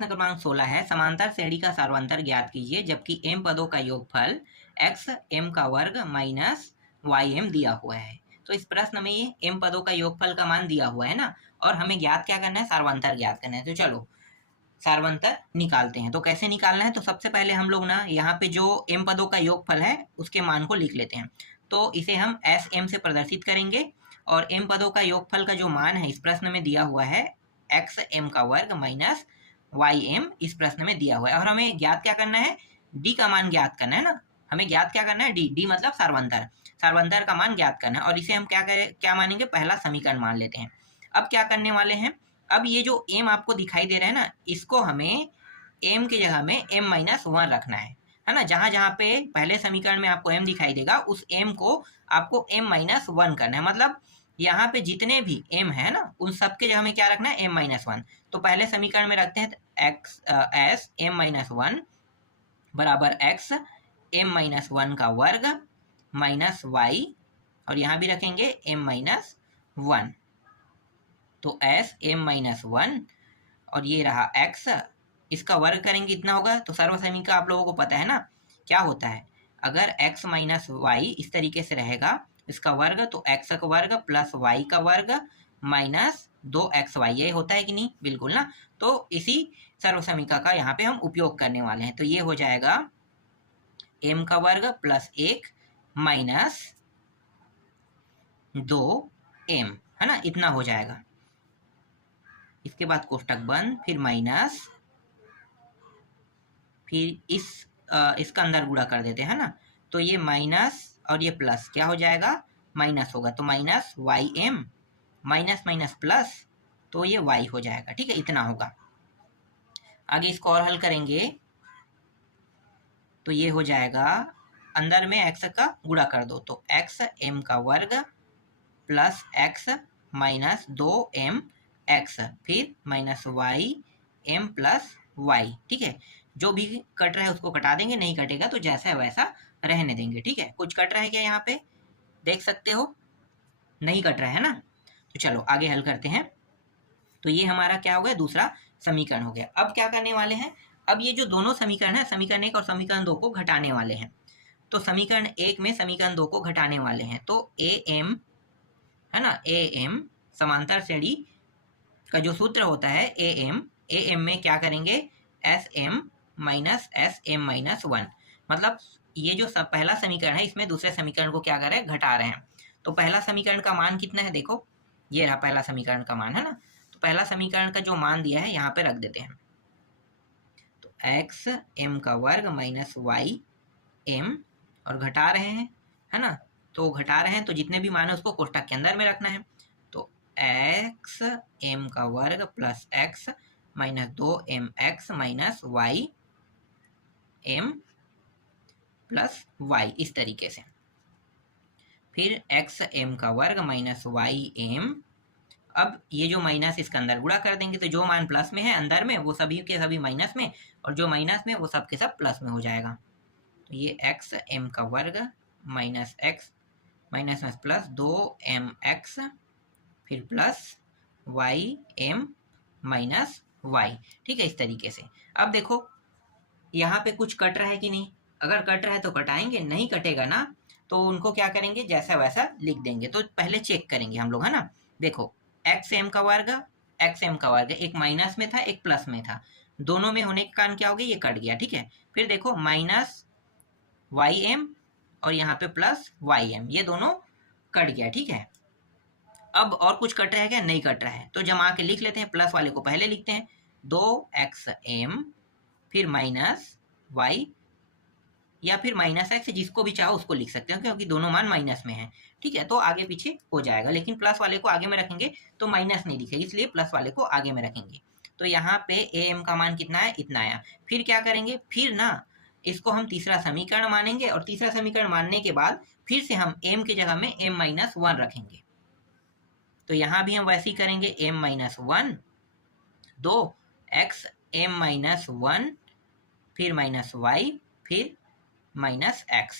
प्रश्न क्रमांक 16 है, समांतर श्रेणी का सार्वंतर ज्ञात कीजिए जबकि m पदों का योगफल x m का वर्ग माइनस वाई एम दिया हुआ है। तो इस प्रश्न में ये m पदों का योगफल का मान दिया हुआ है ना, और हमें ज्ञात क्या करना है, सार्वंतर ज्ञात करना है। तो चलो सार्वंतर निकालते हैं। तो कैसे निकालना है, तो सबसे पहले हम लोग ना यहाँ पे जो m पदों का योगफल है उसके मान को लिख लेते हैं। तो इसे हम एस एम से प्रदर्शित करेंगे, और m पदों का योगफल का जो मान है इस प्रश्न में दिया हुआ है एक्स एम का वर्ग माइनस वाई एम इस प्रश्न में दिया हुआ है। और हमें ज्ञात क्या करना है, डी का मान ज्ञात करना है ना, हमें ज्ञात क्या करना है, डी, डी मतलब सार्वंतर, सार्वंतर का मान ज्ञात करना है। और इसे हम क्या करें, क्या मानेंगे, पहला समीकरण मान लेते हैं। अब क्या करने वाले हैं, अब ये जो m आपको दिखाई दे रहा है ना, इसको हमें m की जगह में m माइनस वन रखना है ना। जहां जहां पे पहले समीकरण में आपको m दिखाई देगा उस m को आपको m माइनस वन करना है। मतलब यहाँ पे जितने भी m है ना उन सबके जगह में क्या रखना है, m माइनस वन। तो पहले समीकरण में रखते हैं x S m minus one बराबर x m माइनस वन का वर्ग माइनस y, और यहाँ भी रखेंगे m माइनस वन। तो s m माइनस वन और ये रहा x, इसका वर्ग करेंगे इतना होगा। तो सर्वसमीका आप लोगों को पता है ना क्या होता है, अगर x माइनस वाई इस तरीके से रहेगा इसका वर्ग, तो x का वर्ग प्लस y का वर्ग माइनस 2xy, ये होता है कि नहीं, बिल्कुल ना। तो इसी सर्वसमीका का यहाँ पे हम उपयोग करने वाले हैं। तो ये हो जाएगा m का वर्ग प्लस 1 माइनस 2m, है ना, इतना हो जाएगा। इसके बाद कोष्टक बंद, फिर माइनस, फिर इसका अंदर गुणा कर देते हैं ना। तो ये माइनस और ये प्लस क्या हो जाएगा, माइनस होगा, तो minus y m, minus minus plus, तो ये y हो जाएगा। ठीक है, इतना होगा। आगे इसको और हल करेंगे तो ये हो जाएगा, अंदर में x का गुणा कर दो, तो x m का वर्ग plus x minus 2m x, फिर minus y m plus y। ठीक है, जो भी कट रहा है उसको कटा देंगे, नहीं कटेगा तो जैसा है वैसा रहने देंगे। ठीक है, कुछ कट रहा है क्या, यहाँ पे देख सकते हो, नहीं कट रहा है ना। तो चलो आगे हल करते हैं। तो ये हमारा क्या हो गया, दूसरा समीकरण हो गया। अब क्या करने वाले हैं, अब ये जो दोनों समीकरण है, समीकरण 1 और समीकरण 2 को घटाने वाले हैं। तो समीकरण 1 में समीकरण 2 को घटाने वाले हैं, तो ए एम, है ना, ए एम समांतर श्रेणी का जो सूत्र होता है ए एम में क्या करेंगे, s m minus s m minus one. मतलब ये जो पहला समीकरण है इसमें दूसरे समीकरण को क्या कर रहे हैं, घटा रहे हैं। तो पहला समीकरण का मान कितना है, देखो ये रहा पहला समीकरण का मान, है ना। तो पहला समीकरण का जो मान दिया है यहाँ पे रख देते हैं। तो एक्स एम का वर्ग माइनस वाई एम, और घटा रहे हैं, है ना। तो घटा रहे हैं तो जितने भी मान है उसको कोष्टक के अंदर में रखना है। तो एक्स एम का वर्ग plus x minus 2m x minus y m plus y, इस तरीके से। फिर एक्स एम का वर्ग माइनस वाई एम, अब ये जो माइनस इसका अंदर गुणा कर देंगे, तो जो मान प्लस में है अंदर में वो सभी के सभी माइनस में, और जो माइनस में वो सब के सब प्लस में हो जाएगा। तो ये एक्स एम का वर्ग माइनस एक्स माइनस में प्लस 2mx, फिर plus y m minus y. ठीक है, इस तरीके से। अब देखो यहाँ पे कुछ कट रहा है कि नहीं, अगर कट रहा है तो कटाएंगे, नहीं कटेगा ना तो उनको क्या करेंगे, जैसा वैसा लिख देंगे। तो पहले चेक करेंगे हम लोग, है ना। देखो एक्स एम का वर्ग एक माइनस में था एक प्लस में था, दोनों में होने के कारण क्या हो गया, ये कट गया। ठीक है, फिर देखो माइनस वाई एम और यहाँ पे प्लस वाई एम, ये दोनों कट गया। ठीक है, अब और कुछ कट रहा है क्या, नहीं कट रहा है, तो जमा के लिख लेते हैं। प्लस वाले को पहले लिखते हैं, 2xm फिर माइनस वाई, या फिर माइनस एक्स, जिसको भी चाहो उसको लिख सकते हो क्योंकि दोनों मान माइनस में है। ठीक है, तो आगे पीछे हो जाएगा, लेकिन प्लस वाले को आगे में रखेंगे तो माइनस नहीं दिखेगा, इसलिए प्लस वाले को आगे में रखेंगे। तो यहाँ पे ए एम का मान कितना है, इतना आया। फिर क्या करेंगे, फिर ना इसको हम तीसरा समीकरण मानेंगे, और तीसरा समीकरण मानने के बाद फिर से हम m की जगह में m माइनस वन रखेंगे। तो यहाँ भी हम वैसे ही करेंगे, m minus one, 2x m minus one, फिर माइनस वाई, फिर माइनस एक्स।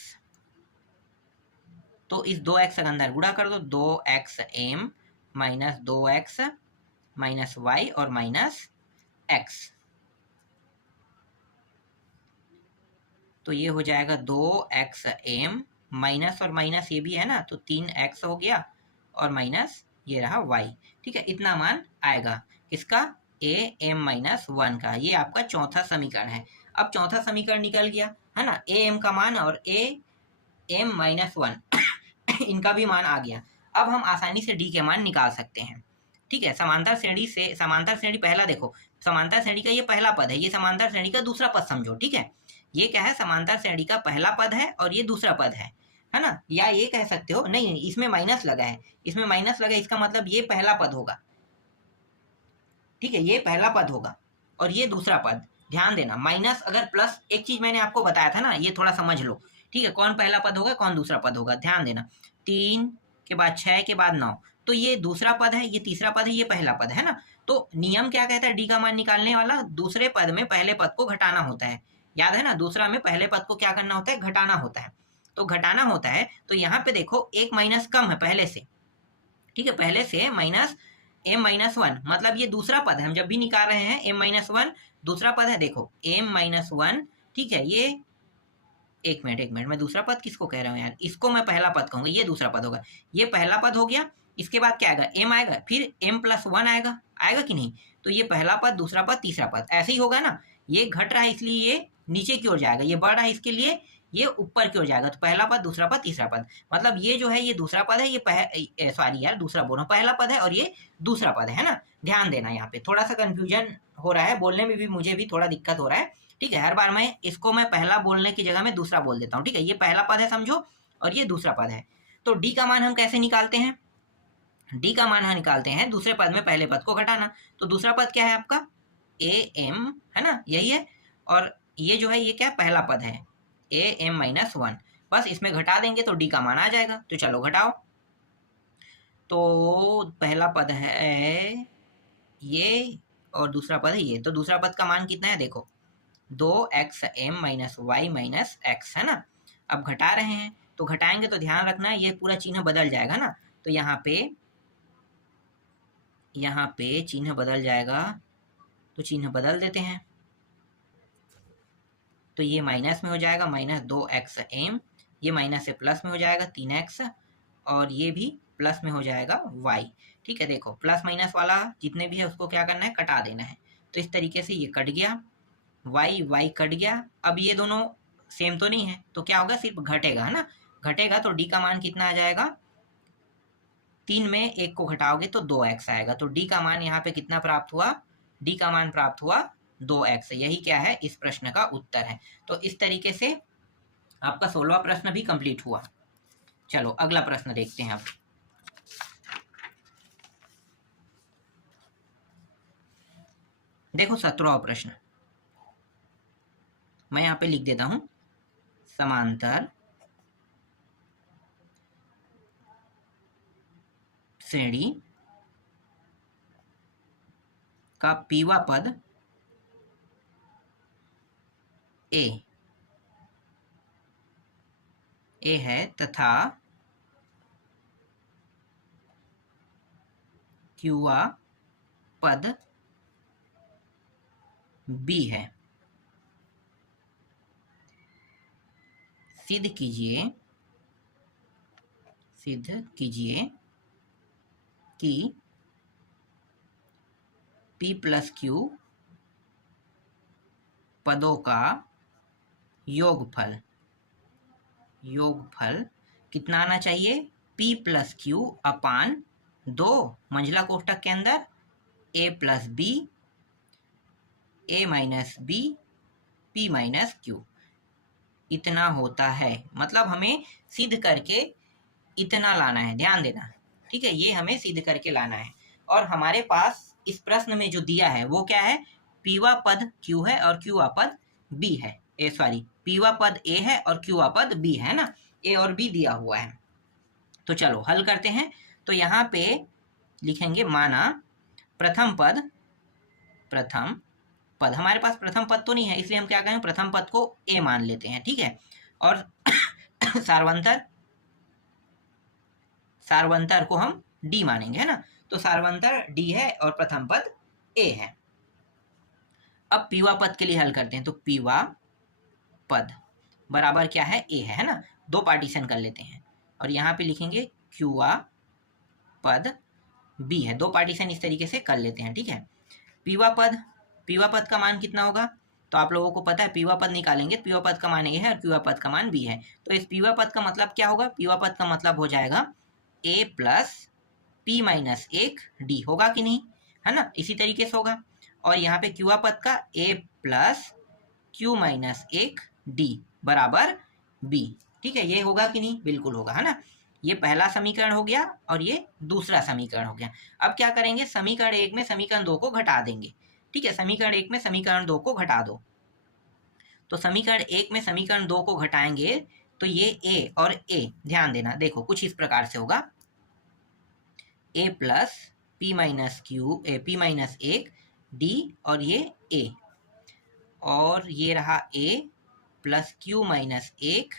तो इस 2x का अंदर गुणा कर दो, 2xm minus 2x minus y और माइनस एक्स। तो ये हो जाएगा 2xm माइनस और माइनस ये भी है ना, तो 3x हो गया और माइनस ये रहा y। ठीक है, इतना मान आएगा किसका, am-1 का। ये आपका चौथा समीकरण है। अब चौथा समीकरण निकल गया है ना, am का मान और am-1 इनका भी मान आ गया। अब हम आसानी से d के मान निकाल सकते हैं। ठीक है, समांतर श्रेणी पहला देखो, समांतर श्रेणी का ये पहला पद है, ये समांतर श्रेणी का दूसरा पद समझो। ठीक है, ये क्या है, समांतर श्रेणी का पहला पद है और ये दूसरा पद है ना। या ये कह सकते हो, नहीं इसमें माइनस लगा है, इसमें माइनस लगा है, इसका मतलब ये पहला पद होगा। ठीक है, ये पहला पद होगा और ये दूसरा पद। ध्यान देना, माइनस अगर प्लस, एक चीज मैंने आपको बताया था ना, ये थोड़ा समझ लो। ठीक है, कौन पहला पद होगा कौन दूसरा पद होगा, ध्यान देना। 3 के बाद 6 के बाद 9, तो ये दूसरा पद है, ये तीसरा पद है, ये पहला पद है ना। तो नियम क्या कहता है, डी का मान निकालने वाला दूसरे पद में पहले पद को घटाना होता है। याद है ना, दूसरा में पहले पद को क्या करना होता है, घटाना होता है। तो घटाना होता है, तो यहाँ पे देखो एक माइनस कम है पहले से। ठीक है, पहले से माइनस m-1, मतलब ये दूसरा पद है। हम जब भी निकाल रहे हैं m-1 दूसरा पद है। देखो m-1, ठीक है, ये एक मिनट मैं दूसरा पद किसको कह रहा हूँ यार, इसको मैं पहला पद कहूंगा, ये दूसरा पद होगा, ये पहला पद हो गया। इसके बाद क्या आएगा, m आएगा, फिर m+1 आएगा, आएगा कि नहीं। तो ये पहला पद, दूसरा पद, तीसरा पद, ऐसे ही होगा ना। ये घट रहा है इसलिए ये नीचे की ओर जाएगा, ये बढ़ रहा है इसके लिए ये ऊपर की ओर जाएगा। तो पहला पद, दूसरा पद, तीसरा पद, मतलब ये जो है ये दूसरा पद है, ये सॉरी यार दूसरा बोलो, पहला पद है और ये दूसरा पद है ना। ध्यान देना, यहाँ पे थोड़ा सा कंफ्यूजन हो रहा है, बोलने में भी मुझे भी थोड़ा दिक्कत हो रहा है। ठीक है, हर बार मैं इसको मैं पहला बोलने की जगह में दूसरा बोल देता हूँ। ठीक है, ये पहला पद है समझो और ये दूसरा पद है। तो डी का मान हम कैसे निकालते हैं, डी का मान हम निकालते हैं दूसरे पद में पहले पद को घटाना। तो दूसरा पद क्या है आपका, am है ना, यही है। और ये जो है ये क्या पहला पद है, am-1, बस इसमें घटा देंगे तो डी का मान आ जाएगा। तो चलो घटाओ, तो पहला पद है ये और दूसरा पद है ये, तो दूसरा पद का मान कितना है, देखो 2xm-y-x है ना। अब घटा रहे हैं, तो घटाएंगे तो ध्यान रखना ये पूरा चिन्ह बदल जाएगा ना। तो यहाँ पे चिन्ह बदल जाएगा, तो चिन्ह बदल देते हैं। तो ये माइनस में हो जाएगा -2xm, ये माइनस से प्लस में हो जाएगा 3x, और ये भी प्लस में हो जाएगा y। ठीक है, देखो प्लस माइनस वाला जितने भी है उसको क्या करना है, कटा देना है। तो इस तरीके से ये कट गया, y कट गया। अब ये दोनों सेम तो नहीं है, तो क्या होगा, सिर्फ घटेगा है ना। घटेगा तो डी का मान कितना आ जाएगा, 3 में 1 को घटाओगे तो 2x आएगा। तो डी का मान यहाँ पे कितना प्राप्त हुआ, डी का मान प्राप्त हुआ 2x। यही क्या है, इस प्रश्न का उत्तर है। तो इस तरीके से आपका 16वां प्रश्न भी कंप्लीट हुआ। चलो अगला प्रश्न देखते हैं अब। देखो 17वां प्रश्न, मैं यहाँ पे लिख देता हूं, समांतर श्रेणी का पीवा पद ए है तथा क्यूआ पद बी है। सिद्ध कीजिए कि P + Q पदों का योगफल कितना आना चाहिए, P + Q अपान 2 मंझला कोष्ठक के अंदर A + B, A - B, P - Q इतना होता है। मतलब हमें सिद्ध करके इतना लाना है, ध्यान देना। ठीक है, ये हमें सिद्ध करके लाना है। और हमारे पास इस प्रश्न में जो दिया है वो क्या है, पीवा पद Q है और क्यूआ पद B है। पीवा पद A है और क्यूआ पद B है ना, A और B दिया हुआ है। तो चलो हल करते हैं। तो यहाँ पे लिखेंगे, माना प्रथम पद हमारे पास प्रथम पद तो नहीं है, इसलिए हम क्या करें, प्रथम पद को A मान लेते हैं। ठीक है, और सारवंतर को हम D मानेंगे है ना। तो सारवंतर D है और प्रथम पद A है। अब पीवा पद के लिए हल करते हैं। तो पीवा पद बराबर क्या है, ए है ना। दो पार्टीशन कर लेते हैं और यहाँ पे लिखेंगे क्यूआ पद बी है। दो पार्टीशन इस तरीके से कर लेते हैं, ठीक है। पीवा पद का मान कितना होगा, तो आप लोगों को पता है पीवा पद निकालेंगे, पीवा पद का मान ए है और क्यूआ पद का मान बी है। तो इस पीवा पद का मतलब क्या होगा, पीवा पद का मतलब हो जाएगा ए प्लस पी माइनस एक डी, होगा कि नहीं, है ना, इसी तरीके से होगा। और यहाँ पे क्यूआ पद का ए प्लस क्यू माइनस एक डी बराबर बी, ठीक है, ये होगा कि नहीं, बिल्कुल होगा, है ना। ये पहला समीकरण हो गया और ये दूसरा समीकरण हो गया। अब क्या करेंगे, समीकरण एक में समीकरण दो को घटा देंगे, ठीक है। समीकरण एक में समीकरण दो को घटा दो, तो समीकरण एक में समीकरण दो को घटाएंगे तो ये ए और ए, ध्यान देना, देखो कुछ इस प्रकार से होगा, A plus P minus Q A P minus एक डी और ये ए, और ये रहा ए प्लस क्यू माइनस एक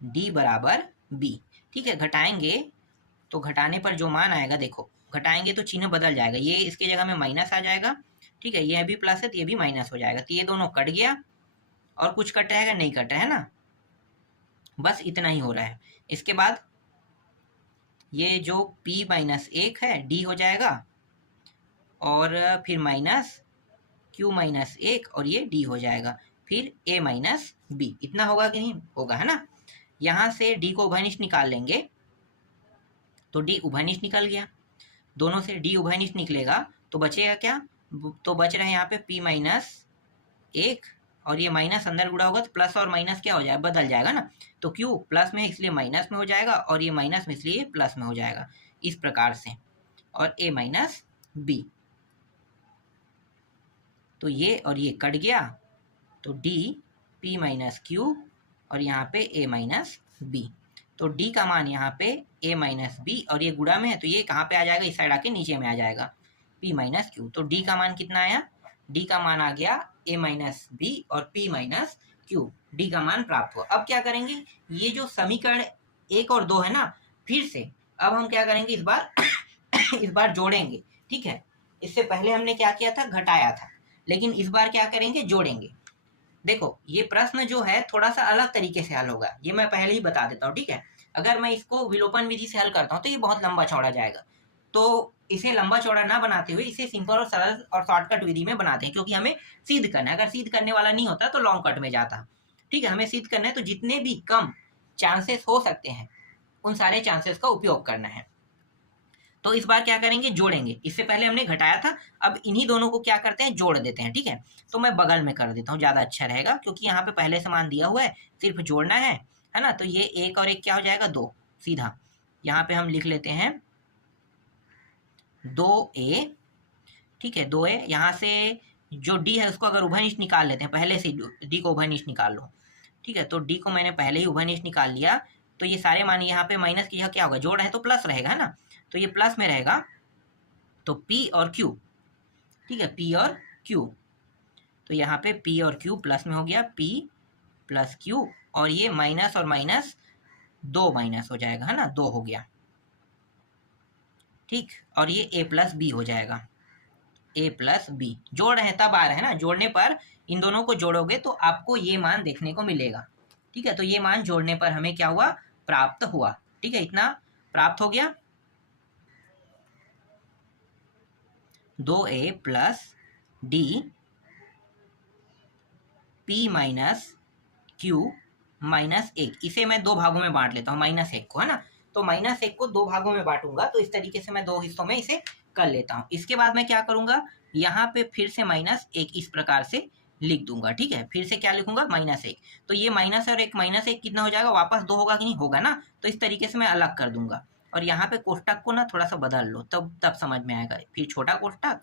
डी बराबर बी, ठीक है। घटाएंगे तो घटाने पर जो मान आएगा, देखो घटाएंगे तो चिन्ह बदल जाएगा, ये इसके जगह में माइनस आ जाएगा, ठीक है, ये भी प्लस है तो ये भी माइनस हो जाएगा, तो ये दोनों कट गया और कुछ कट रहेगा, नहीं कट रहा है ना, बस इतना ही हो रहा है। इसके बाद ये जो p माइनस एक है d हो जाएगा और फिर माइनस q माइनस एक और ये d हो जाएगा, फिर a माइनस b, इतना होगा कि नहीं होगा, है ना। यहाँ से d को उभयनिष्ठ निकाल लेंगे तो d उभयनिष्ठ निकल गया, दोनों से d उभयनिष्ठ निकलेगा तो बचेगा क्या, तो बच रहे हैं यहाँ पे p माइनस एक और ये माइनस अंदर गुणा होगा तो प्लस और माइनस क्या हो जाएगा, बदल जाएगा ना, तो q प्लस में है इसलिए माइनस में हो जाएगा और ये माइनस में इसलिए प्लस में हो जाएगा, इस प्रकार से, और a माइनस b, तो ये और ये कट गया तो d p माइनस क्यू और यहाँ पे a माइनस b, तो d का मान यहाँ पे a माइनस b और ये गुणा में है तो ये कहाँ पे आ जाएगा, इस साइड आके नीचे में आ जाएगा p माइनस क्यू, तो d का मान कितना आया, d का मान आ गया a माइनस b और p माइनस क्यू, d का मान प्राप्त हुआ। अब क्या करेंगे, ये जो समीकरण एक और दो है ना, फिर से अब हम क्या करेंगे, इस बार इस बार जोड़ेंगे, ठीक है। इससे पहले हमने क्या किया था, घटाया था, लेकिन इस बार क्या करेंगे, जोड़ेंगे। देखो ये प्रश्न जो है थोड़ा सा अलग तरीके से हल होगा, ये मैं पहले ही बता देता हूँ, ठीक है। अगर मैं इसको विलोपन विधि से हल करता हूँ तो ये बहुत लंबा चौड़ा जाएगा, तो इसे लंबा चौड़ा ना बनाते हुए इसे सिंपल और सरल और शॉर्टकट विधि में बनाते हैं, क्योंकि हमें सिद्ध करना है, अगर सिद्ध करने वाला नहीं होता तो लॉन्ग कट में जाता, ठीक है। हमें सिद्ध करना है तो जितने भी कम चांसेस हो सकते हैं उन सारे चांसेस का उपयोग करना है। तो इस बार क्या करेंगे, जोड़ेंगे, इससे पहले हमने घटाया था, अब इन्हीं दोनों को क्या करते हैं, जोड़ देते हैं, ठीक है। तो मैं बगल में कर देता हूँ, ज़्यादा अच्छा रहेगा, क्योंकि यहाँ पे पहले से मान दिया हुआ है, सिर्फ जोड़ना है ना। तो ये एक और एक क्या हो जाएगा, दो, सीधा यहाँ पे हम लिख लेते हैं 2a, ठीक है, 2a। यहाँ से जो d है उसको अगर उभयनिष्ठ निकाल लेते हैं, पहले से d को उभयनिष्ठ निकाल लो, ठीक है। तो d को मैंने पहले ही उभयनिष्ठ निकाल लिया, तो ये सारे मान यहाँ पे माइनस की जगह क्या होगा, जोड़ है तो प्लस रहेगा, है ना, तो ये प्लस में रहेगा, तो p और q, ठीक है, p और q, तो यहाँ पे p और q प्लस में हो गया, p प्लस q, और ये माइनस और माइनस दो माइनस हो जाएगा, है ना, दो हो गया, ठीक, और ये a प्लस बी हो जाएगा, a प्लस बी, जोड़ रहे हैं तब आ रहा है ना, जोड़ने पर इन दोनों को जोड़ोगे तो आपको ये मान देखने को मिलेगा, ठीक है। तो ये मान जोड़ने पर हमें क्या हुआ, प्राप्त हुआ, ठीक है, इतना प्राप्त हो गया, 2a plus D p minus Q minus एक, इसे मैं दो भागों में बांट लेता हूँ, माइनस एक को, है ना, तो माइनस एक को दो भागों में बांटूंगा, तो इस तरीके से मैं दो हिस्सों में इसे कर लेता हूँ। इसके बाद मैं क्या करूंगा, यहाँ पे फिर से माइनस एक इस प्रकार से लिख दूंगा, ठीक है, फिर से क्या लिखूंगा, माइनस एक, तो ये माइनस और एक माइनस एक कितना हो जाएगा, वापस दो होगा कि नहीं होगा ना, तो इस तरीके से मैं अलग कर दूंगा, और यहाँ पे कोष्टक को ना थोड़ा सा बदल लो, तब समझ में आएगा, फिर छोटा कोष्टक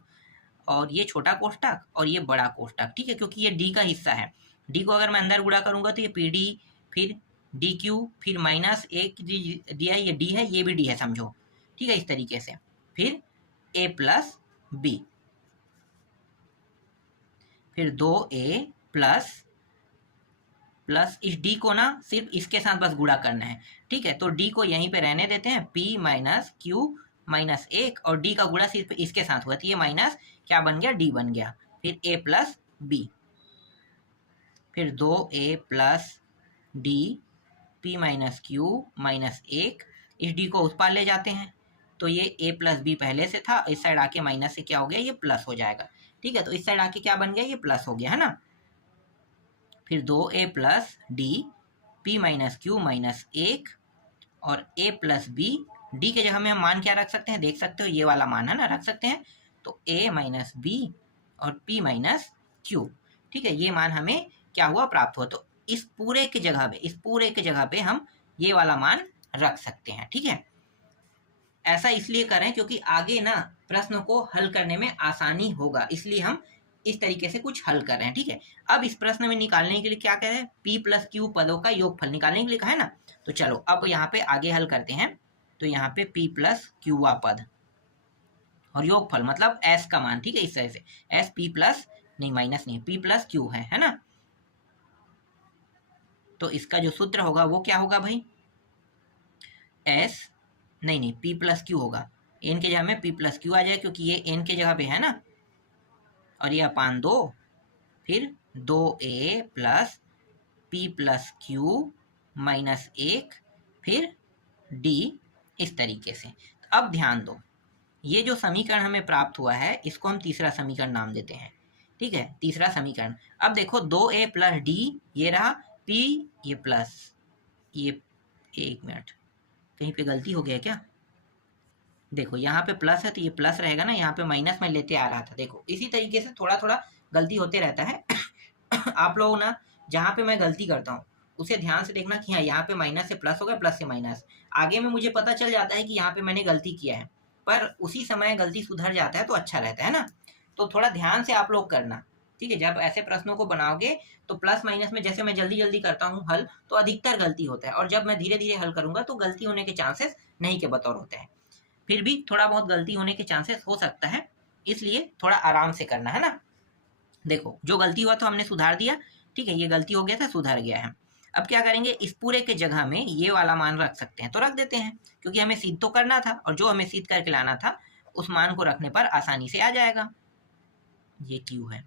और ये छोटा कोष्टक और ये बड़ा कोष्टक, ठीक है, क्योंकि ये डी का हिस्सा है, डी को अगर मैं अंदर गुणा करूंगा तो ये पी डी, फिर डी क्यू, फिर माइनस एक दिया है, ये डी है, ये भी डी है, समझो, ठीक है, इस तरीके से, फिर ए प्लस बी, फिर 2a प्लस प्लस इस d को ना सिर्फ इसके साथ बस गुणा करना है, ठीक है, तो d को यहीं पे रहने देते हैं, p माइनस क्यू माइनस एक, और d का गुणा सिर्फ इसके साथ हुआ, तो ये माइनस क्या बन गया, d बन गया, फिर a प्लस बी, फिर 2a plus D P minus Q minus 1, इस डी को उस पार ले जाते हैं तो ये a प्लस बी पहले से था, इस साइड आके माइनस से क्या हो गया, ये प्लस हो जाएगा। ठीक है, तो इस साइड आके क्या बन गया, ये प्लस हो गया है ना। फिर 2a plus D P minus Q minus 1 और a प्लस बी, डी के जगह में हम मान क्या रख सकते हैं, देख सकते हो ये वाला मान है ना, रख सकते हैं। तो a माइनस बी और p माइनस क्यू, ठीक है, ये मान हमें क्या हुआ, प्राप्त हुआ। तो इस पूरे के जगह पे हम ये वाला मान रख सकते हैं। ठीक है, ऐसा इसलिए करें क्योंकि आगे ना प्रश्न को हल करने में आसानी होगा, इसलिए हम इस तरीके से कुछ हल कर रहे हैं। ठीक है, अब इस प्रश्न में निकालने के लिए क्या कह रहे हैं, p प्लस क्यू पदों का योगफल निकालने के लिए कहा है ना। तो चलो अब यहाँ पे आगे हल करते हैं। तो यहाँ पे p प्लस क्यूवा पद और योगफल मतलब s का मान, ठीक है, इस तरह से s p प्लस नहीं माइनस नहीं, p प्लस क्यू है ना। तो इसका जो सूत्र होगा वो क्या होगा भाई, s नहीं p प्लस क्यू होगा, n के जगह में p प्लस क्यू आ जाए क्योंकि ये n के जगह पे है ना, और ये अपान 2, फिर 2a plus p plus Q minus 1, फिर d, इस तरीके से। अब ध्यान दो, ये जो समीकरण हमें प्राप्त हुआ है इसको हम तीसरा समीकरण नाम देते हैं। ठीक है, तीसरा समीकरण। अब देखो 2a प्लस डी, ये रहा p, ये प्लस, ये एक मिनट कहीं पे गलती हो गया क्या, देखो यहाँ पे प्लस है तो ये प्लस रहेगा ना, यहाँ पे माइनस में लेते आ रहा था। देखो इसी तरीके से थोड़ा थोड़ा गलती होते रहता है। आप लोग ना जहाँ पे मैं गलती करता हूँ उसे ध्यान से देखना कि हाँ यहाँ पे माइनस से प्लस हो गया, प्लस से माइनस, आगे में मुझे पता चल जाता है कि यहाँ पे मैंने गलती किया है, पर उसी समय गलती सुधर जाता है तो अच्छा रहता है ना। तो थोड़ा ध्यान से आप लोग करना। ठीक है, जब ऐसे प्रश्नों को बनाओगे तो प्लस माइनस में जैसे मैं जल्दी जल्दी करता हूँ हल तो अधिकतर गलती होता है, और जब मैं धीरे धीरे हल करूंगा तो गलती होने के चांसेस नहीं के बतौर होते हैं। फिर भी थोड़ा बहुत गलती होने के चांसेस हो सकता है, इसलिए थोड़ा आराम से करना है ना। देखो जो गलती हुआ तो हमने सुधार दिया, ठीक है, ये गलती हो गया था, सुधर गया है। अब क्या करेंगे, इस पूरे के जगह में ये वाला मान रख सकते हैं तो रख देते हैं, क्योंकि हमें सिद्ध तो करना था और जो हमें सिद्ध करके लाना था उस मान को रखने पर आसानी से आ जाएगा। ये क्यू है,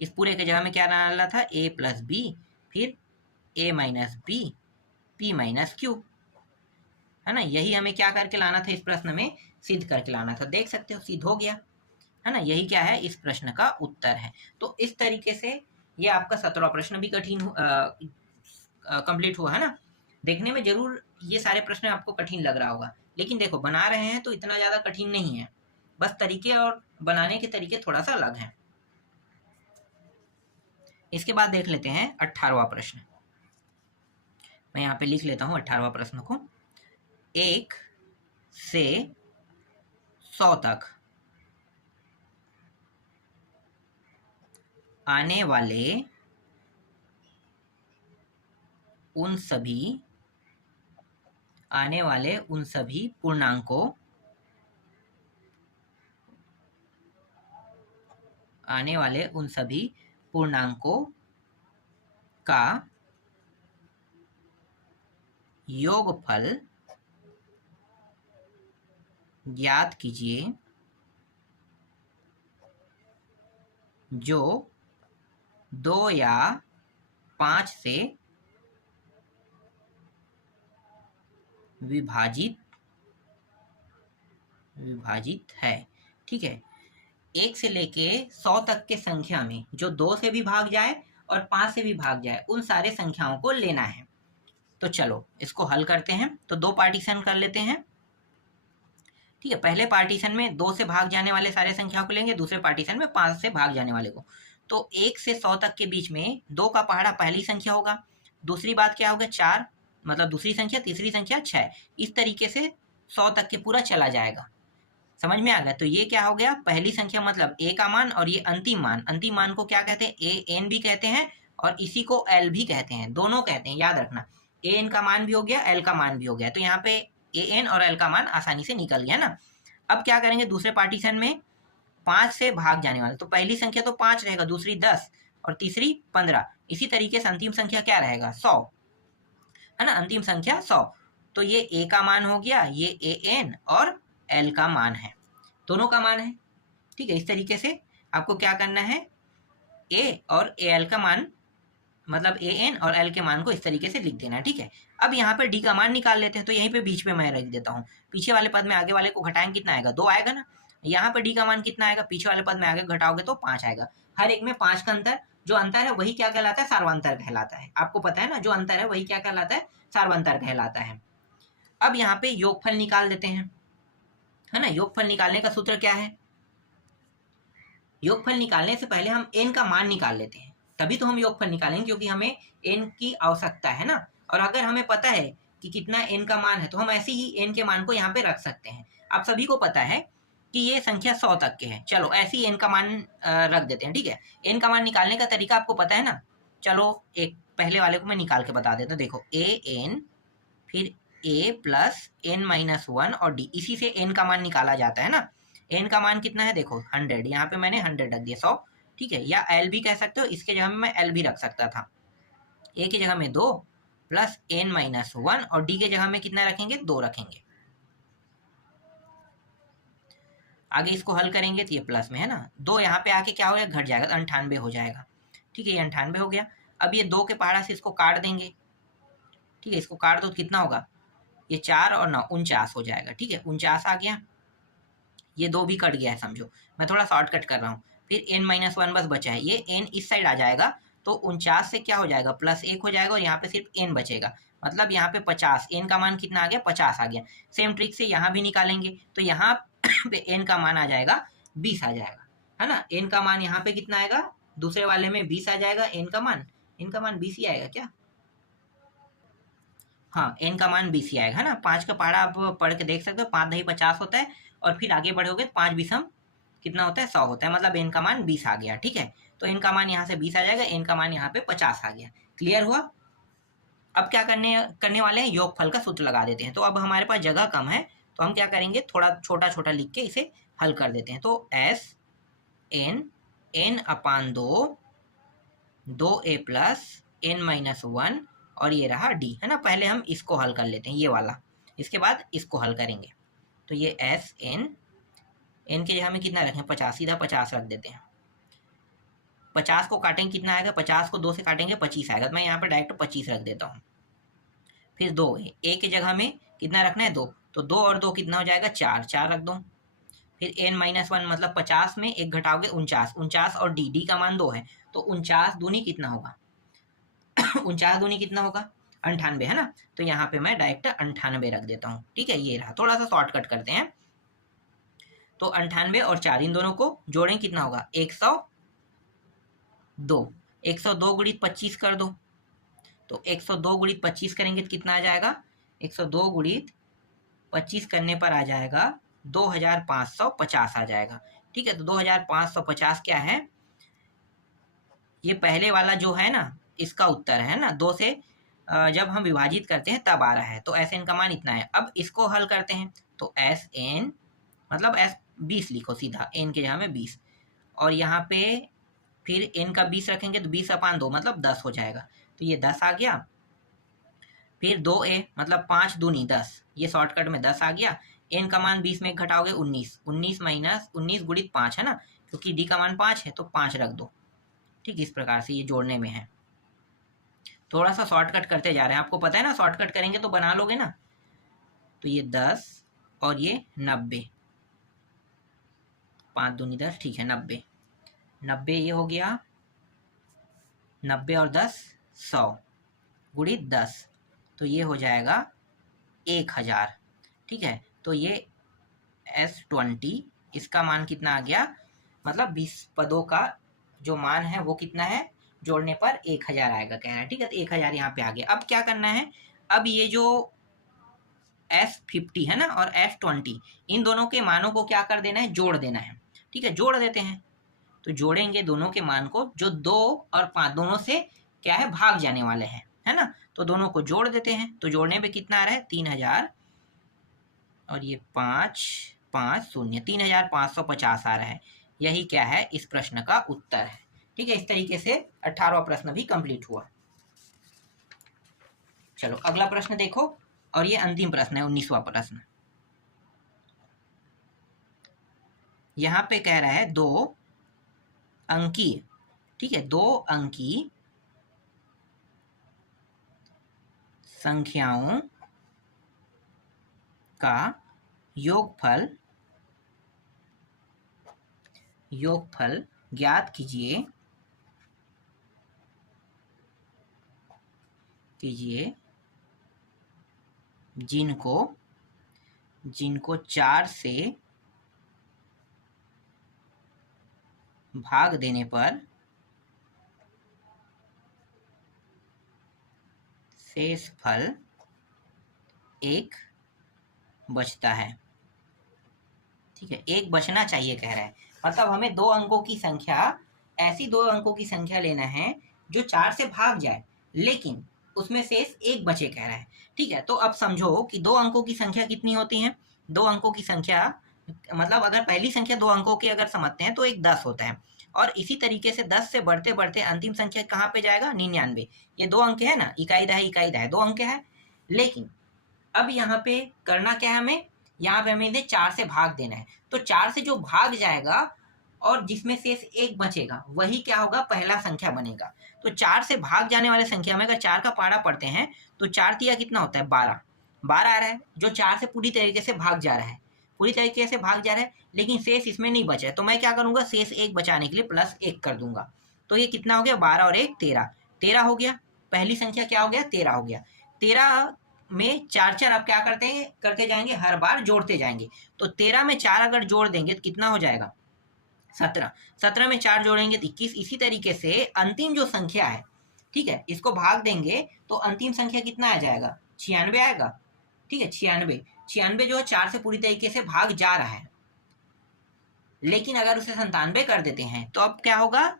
इस पूरे के जगह में क्या डालना था, a प्लस बी, फिर a minus b p minus q, है ना। यही हमें क्या करके लाना था, इस प्रश्न में सिद्ध करके लाना था। देख सकते हो सिद्ध हो गया है ना, यही क्या है, इस प्रश्न का उत्तर है। तो इस तरीके से ये आपका 17वां प्रश्न भी कंप्लीट हुआ है ना। देखने में जरूर ये सारे प्रश्न आपको कठिन लग रहा होगा, लेकिन देखो बना रहे हैं तो इतना ज्यादा कठिन नहीं है, बस तरीके और बनाने के तरीके थोड़ा सा अलग हैं। इसके बाद देख लेते हैं 18वां प्रश्न। मैं यहाँ पे लिख लेता हूँ 18वां प्रश्न को। 1 से 100 तक आने वाले उन सभी पूर्णांकों का योगफल ज्ञात कीजिए जो 2 या 5 से विभाजित है। ठीक है, 1 से लेके 100 तक के संख्या में जो 2 से भी भाग जाए और 5 से भी भाग जाए, उन सारे संख्याओं को लेना है। तो चलो इसको हल करते हैं। तो 2 पार्टीशन कर लेते हैं। ठीक है, पहले पार्टीशन में 2 से भाग जाने वाले सारे संख्याओं को लेंगे, दूसरे पार्टीशन में 5 से भाग जाने वाले को। तो 1 से 100 तक के बीच में 2 का पहाड़ा पहली संख्या होगा, दूसरी बात क्या होगा 4, मतलब दूसरी संख्या, तीसरी संख्या 6, इस तरीके से 100 तक के पूरा चला जाएगा। समझ में आ गया। तो ये क्या हो गया, पहली संख्या मतलब a का मान, और ये अंतिम मान को क्या कहते हैं, an भी कहते हैं और इसी को l भी कहते हैं, दोनों कहते हैं, याद रखना। an का मान भी हो गया, l का मान भी हो गया, तो यहाँ पे an और l का मान आसानी से निकल गया ना। अब क्या करेंगे, दूसरे पार्टीशन में 5 से भाग जाने वाले, तो पहली संख्या तो 5 रहेगा, दूसरी 10 और तीसरी 15, इसी तरीके से अंतिम संख्या क्या रहेगा, 100, है ना, अंतिम संख्या 100। तो ये a का मान हो गया, ये an और l का मान है, दोनों का मान है। ठीक है, इस तरीके से आपको क्या करना है, a और al का मान मतलब ए एन और एल के मान को इस तरीके से लिख देना, ठीक है। अब यहाँ पे डी का मान निकाल लेते हैं, तो यहीं पे बीच में मैं रख देता हूँ। पीछे वाले पद में आगे वाले को घटाएंगे कितना आएगा, 2 आएगा ना। यहाँ पे डी का मान कितना आएगा, पीछे वाले पद में आगे घटाओगे तो 5 आएगा। हर एक में 5 का अंतर, जो अंतर है वही क्या कहलाता है, सार्वंतर कहलाता है। आपको पता है ना, जो अंतर है वही क्या कहलाता है, सार्वंतर कहलाता है। अब यहाँ पे योगफल निकाल देते हैं, है ना। योगफल निकालने का सूत्र क्या है, योगफल निकालने से पहले हम n का मान निकाल लेते हैं, तभी तो हम योगफल निकालेंगे, क्योंकि हमें n की आवश्यकता है ना। और अगर हमें पता है कि कितना n का मान है, तो हम ऐसे ही n के मान को यहाँ पे रख सकते हैं। आप सभी को पता है कि ये संख्या 100 तक के है, चलो ऐसे ही n का मान रख देते हैं, ठीक है। n का मान निकालने का तरीका आपको पता है ना। चलो एक पहले वाले को मैं निकाल के बता देता हूँ। देखो a n फिर a प्लस n माइनस 1 और d, इसी से n का मान निकाला जाता है ना। n का मान कितना है, देखो 100, यहाँ पे मैंने 100 रख दिया, 100, ठीक है। या l भी कह सकते हो, इसके जगह में मैं l भी रख सकता था। a की जगह में 2 प्लस n माइनस 1 और d के जगह में कितना रखेंगे, 2 रखेंगे। आगे इसको हल करेंगे तो ये प्लस में है ना, 2 यहाँ पे आके क्या हो जाएगा, घट जाएगा, तो 98 हो जाएगा, ठीक है। ये 98 हो गया। अब ये 2 के पहाड़ा से इसको काट देंगे, ठीक है। इसको काट दो तो कितना होगा, ये 4 और 9 49 हो जाएगा, ठीक है। 49 आ गया, ये 2 भी कट गया है समझो, मैं थोड़ा शॉर्टकट कर रहा हूँ। फिर n माइनस 1 बस बचा है, ये n इस साइड आ जाएगा, तो 49 से क्या हो जाएगा, प्लस 1 हो जाएगा, और यहाँ पे सिर्फ n बचेगा, मतलब यहाँ पे 50, n का मान कितना आ गया, 50 आ गया। सेम ट्रिक से यहाँ भी निकालेंगे, तो यहाँ पे n का मान आ जाएगा 20 आ जाएगा, है ना। n का मान यहाँ पे कितना आएगा, दूसरे वाले में 20 आ जाएगा। n का मान 20 ही आएगा क्या, हाँ n का मान 20 ही आएगा, है ना। 5 का पहाड़ा आप पढ़ के देख सकते हो, 5 दही 50 होता है, और फिर आगे बढ़ोगे तो 5 बीसम कितना होता है, 100 होता है, मतलब n का मान 20 आ गया, ठीक है। तो n का मान यहाँ से 20 आ जाएगा, n का मान यहाँ पे 50 आ गया। क्लियर हुआ। अब क्या करने वाले हैं, योगफल का सूत्र लगा देते हैं। तो अब हमारे पास जगह कम है, तो हम क्या करेंगे, थोड़ा छोटा छोटा लिख के इसे हल कर देते हैं। तो s n अपान 2a प्लस n माइनस 1 और ये रहा d, है ना। पहले हम इसको हल कर लेते हैं, ये वाला, इसके बाद इसको हल करेंगे। तो ये s n के जगह में कितना रखें, 50, सीधा 50 रख देते हैं। 50 को काटेंगे कितना आएगा, 50 को 2 से काटेंगे 25 आएगा, तो मैं यहाँ पर डायरेक्ट 25 रख देता हूँ। फिर 2 a के जगह में कितना रखना है, 2, तो 2 और 2 कितना हो जाएगा, 4, 4 रख दो। फिर n माइनस 1 मतलब 50 में 1 घटाओगे 49, 49 और d का मान 2 है, तो 49 दूनी कितना होगा 49 दूनी कितना होगा, 98, है ना। तो यहाँ पे मैं डायरेक्ट 98 रख देता हूँ, ठीक है। ये रहा, थोड़ा सा शॉर्टकट करते हैं। तो 98 और 4 इन दोनों को जोड़ें कितना होगा, 102, 102 गुणित 25 कर दो, तो 102 गुणित 25 करेंगे तो कितना आ जाएगा, 102 गुणित 25 करने पर आ जाएगा 2550 आ जाएगा, ठीक है। तो 2550 क्या है, ये पहले वाला जो है ना, इसका उत्तर है ना। 2 से जब हम विभाजित करते हैं तब आ रहा है, तो एस एन का मान इतना है। अब इसको हल करते हैं, तो एस एन मतलब एस 20 लिखो सीधा, एन के जगह में 20, और यहाँ पे फिर एन का 20 रखेंगे तो 20 अपान 2 मतलब 10 हो जाएगा, तो ये 10 आ गया। फिर 2a मतलब 5 दूनी 10, ये शॉर्टकट में 10 आ गया। एन का मान 20 में घटाओगे 19, 19 माइनस 19 गुणित 5, है ना, क्योंकि डी का मान 5 है तो 5 रख दो, ठीक। इस प्रकार से ये जोड़ने में है, थोड़ा सा शॉर्टकट करते जा रहे हैं, आपको पता है ना, शॉर्टकट करेंगे तो बना लोगे ना। तो ये 10 और ये 90, 5 दूनी 10, ठीक है, 90, 90 ये हो गया, 90 और 10 100 गुणित 10, तो ये हो जाएगा 1000, ठीक है। तो ये S20 इसका मान कितना आ गया, मतलब 20 पदों का जो मान है वो कितना है, जोड़ने पर 1000 आएगा कह रहा है, ठीक है। तो 1000 यहाँ पे आ गया। अब क्या करना है, अब ये जो S50 है ना और S20 इन दोनों के मानों को क्या कर देना है, जोड़ देना है, ठीक है। जोड़ देते हैं, तो जोड़ेंगे दोनों के मान को, जो 2 और 5 दोनों से क्या है, भाग जाने वाले हैं, है ना। तो दोनों को जोड़ देते हैं, तो जोड़ने पे कितना आ रहा है, 3000 और ये 5 5 0, 3550 आ रहा है। यही क्या है, इस प्रश्न का उत्तर है, ठीक है। इस तरीके से 18वां प्रश्न भी कंप्लीट हुआ। चलो अगला प्रश्न देखो, और ये अंतिम प्रश्न है, 19वां प्रश्न। यहाँ पे कह रहा है 2 अंकीय, ठीक है, 2 अंकीय संख्याओं का योगफल ज्ञात कीजिए जिनको 4 से भाग देने पर शेषफल 1 बचता है। ठीक है, 1 बचना चाहिए कह रहा है, मतलब हमें 2 अंकों की संख्या, ऐसी 2 अंकों की संख्या लेना है जो 4 से भाग जाए लेकिन उसमें शेष 1 बचे कह रहा है। ठीक है, तो अब समझो कि 2 अंकों की संख्या कितनी होती है। 2 अंकों की संख्या मतलब अगर पहली संख्या 2 अंकों की अगर समझते हैं तो एक 10 होता है, और इसी तरीके से 10 से बढ़ते बढ़ते अंतिम संख्या कहाँ पे जाएगा, 99। ये 2 अंक है ना, इकाई दहाई 2 अंक है। लेकिन अब यहाँ पे करना क्या है, हमें यहाँ पे हमें इन्हें 4 से भाग देना है। तो 4 से जो भाग जाएगा और जिसमें शेष 1 बचेगा वही क्या होगा, पहला संख्या बनेगा। तो 4 से भाग जाने वाले संख्या में अगर 4 का पारा पढ़ते हैं तो 4 तिया कितना होता है, 12 आ रहा है, जो 4 से पूरी तरीके से भाग जा रहा है, लेकिन शेष इसमें नहीं बचा है। तो मैं क्या करूंगा, शेष 1 बचाने के लिए +1 कर दूंगा। तो ये कितना हो गया, 12 और 1 13 हो गया। पहली संख्या क्या हो गया, 13 हो गया। 13 में 4 अब क्या करते जाएंगे, हर बार जोड़ते जाएंगे। तो 13 में 4 अगर जोड़ देंगे तो कितना हो जाएगा, 17 में 4 जोड़ेंगे तो 21। इसी तरीके से अंतिम जो संख्या है, ठीक है, इसको भाग देंगे तो अंतिम संख्या कितना आ जाएगा, 96 आएगा। ठीक है, 96 जो है 4 से पूरी तरीके से भाग जा रहा है, लेकिन अगर उसे 97 कर देते हैं तो अब क्या होगा,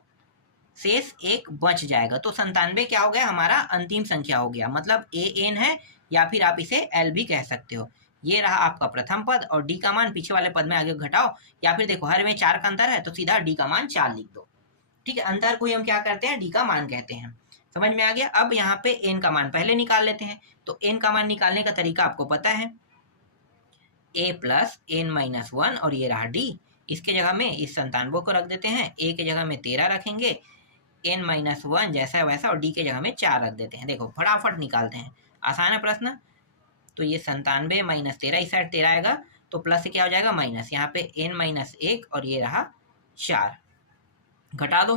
शेष 1 बच जाएगा। तो 97 क्या हो गया, हमारा अंतिम संख्या हो गया, मतलब AN है, या फिर आप इसे L भी कह सकते हो। ये रहा आपका प्रथम पद, और D का मान पीछे वाले पद में आगे घटाओ, या फिर देखो हर में 4 का अंतर है तो सीधा D का मान 4 लिख दो। ठीक है, अंतर को ही हम क्या करते हैं, D का मान कहते हैं। समझ में आ गया। अब यहाँ पे N का मान पहले निकाल लेते हैं। तो N का मान निकालने का तरीका आपको पता है, A + N - 1, और ये रहा D। इसके जगह में इस 97 को रख देते हैं, A के जगह में 13 रखेंगे, N - 1 जैसा है वैसा, और D के जगह में 4 रख देते हैं। देखो फटाफट निकालते हैं, आसान है प्रश्न। तो ये 97 - 13, इस साइड 13 आएगा तो प्लस से क्या हो जाएगा, माइनस, यहाँ पे N - 1 और ये रहा 4, घटा दो।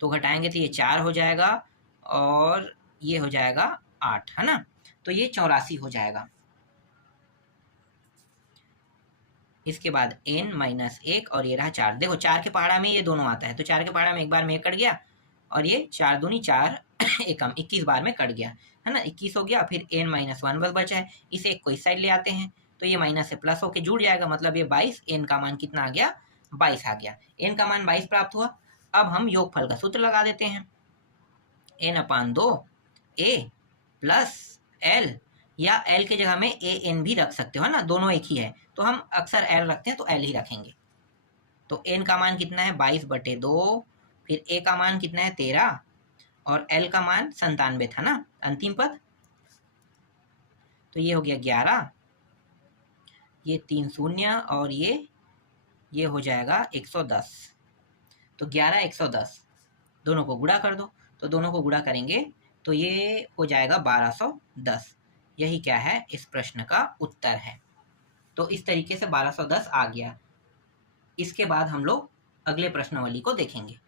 तो घटाएंगे तो ये 4 हो जाएगा और ये हो जाएगा 8, है ना। तो ये 84 हो जाएगा। इसके बाद N - 1 और ये रहा 4। देखो 4 के पहाड़ा में ये दोनों आता है, तो 4 के पहाड़ा में एक बार में 1 कट गया, और ये 4 दूनी 4 एकम 21 बार में कट गया, है ना, 21 हो गया। फिर N - 1 बस बचा है, इसे एक को इस साइड ले आते हैं तो ये माइनस से प्लस होके जुड़ जाएगा, मतलब ये 22। N का मान कितना आ गया, 22 आ गया। N का मान 22 प्राप्त हुआ। अब हम योगफल का सूत्र लगा देते हैं, N/2 A + L, या L के जगह में AN भी रख सकते हो, है ना, दोनों एक ही है, तो हम अक्सर L रखते हैं तो L ही रखेंगे। तो N का मान कितना है, 22/2, फिर A का मान कितना है, 13, और L का मान 97 था ना, अंतिम पद। तो ये हो गया 11, ये 3 शून्य, और ये हो जाएगा 110। तो 11 110 दोनों को गुणा कर दो, तो दोनों को गुणा करेंगे तो ये हो जाएगा 1210। यही क्या है, इस प्रश्न का उत्तर है। तो इस तरीके से 1210 आ गया। इसके बाद हम लोग अगले प्रश्नावली को देखेंगे।